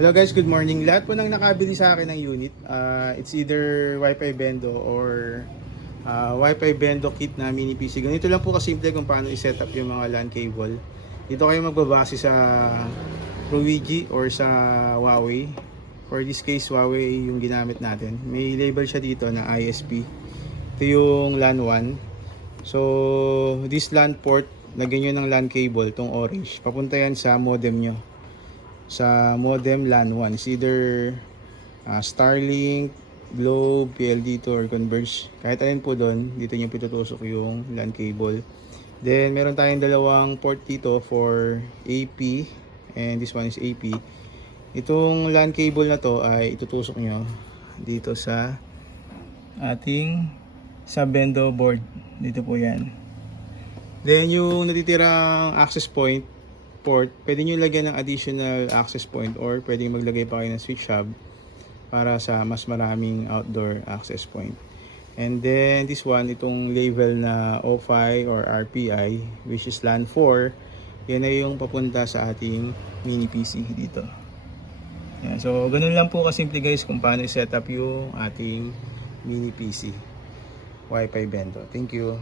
Hello guys, good morning. Lahat po nang nakabili sa akin ng unit, it's either Wi-Fi Bendo or Wi-Fi Bendo kit na mini PC. Ganito lang po kasimple kung paano i-set up yung mga LAN cable. Dito kayo magbabase sa Rowigi or sa Huawei. For this case, Huawei yung ginamit natin. May label siya dito na ISP. Ito yung LAN 1. So, this LAN port, lagyan nyo ng LAN cable, tong orange. Papunta yan sa modem nyo. Sa modem LAN 1 is either Starlink, Globe, PLDT or Converge. Kahit alin po doon, dito nyo pitutusok yung LAN cable. Then meron tayong dalawang port dito for AP and this one is AP. Itong LAN cable na to ay itutusok nyo dito sa ating bendo board. Dito po yan. Then yung natitirang access point port, pwede nyo lagyan ng additional access point or pwede maglagay pa kayo ng switch hub para sa mas maraming outdoor access point. And then this one, itong label na O5 or RPI which is LAN 4, yan ay yung papunta sa ating mini PC dito. Yan. So ganun lang po kasimple guys kung paano i-set up yung ating mini PC Wi-Fi bento. Thank you.